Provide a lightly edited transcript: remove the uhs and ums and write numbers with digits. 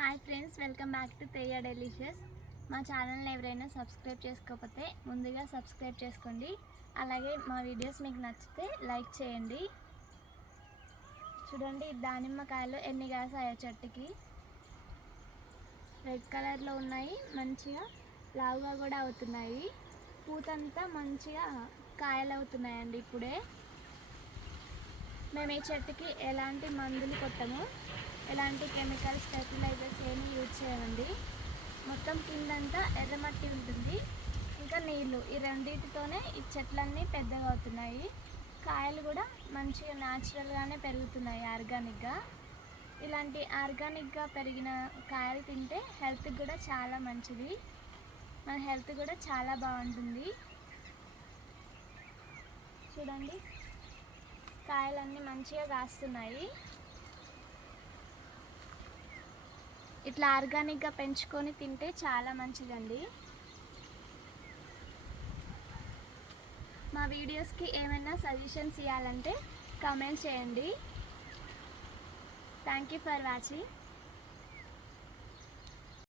Hi friends, welcome back to Teya delicious. మా ఛానల్ని ఎవరైనా సబ్స్క్రైబ్ చేసుకోకపోతే ముందుగా సబ్స్క్రైబ్ చేసుకోండి. అలాగే మా వీడియోస్ మీకు నచ్చితే లైక్ చేయండి. చూడండి, దానిమ్మకాయలు ఎన్ని కాసాయో చెట్టుకి. రెడ్ కలర్లో ఉన్నాయి, మంచిగా లావుగా కూడా అవుతున్నాయి. పూతంతా మంచిగా కాయలు అవుతున్నాయండి. ఇప్పుడే మేము ఈ చెట్టుకి ఎలాంటి మందులు కొట్టము, ఎలాంటి కెమికల్స్, ఫెర్టిలైజర్స్ ఏమీ యూజ్ చేయమండి. మొత్తం కిందంతా ఎర్రమట్టి ఉంటుంది, ఇంకా నీళ్ళు, ఈ రెండింటితోనే ఈ చెట్లన్నీ పెద్దగా అవుతున్నాయి. కాయలు కూడా మంచిగా న్యాచురల్గానే పెరుగుతున్నాయి, ఆర్గానిక్గా. ఇలాంటి ఆర్గానిక్గా పెరిగిన కాయలు తింటే హెల్త్కి కూడా చాలా మంచిది. మన హెల్త్ కూడా చాలా బాగుంటుంది. చూడండి, కాయలన్నీ మంచిగా కాస్తున్నాయి. ఇట్లా ఆర్గానిక్గా పెంచుకొని తింటే చాలా మంచిదండి. మా వీడియోస్కి ఏమైనా సజెషన్స్ ఇవ్వాలంటే కామెంట్ చేయండి. Thank you for watching.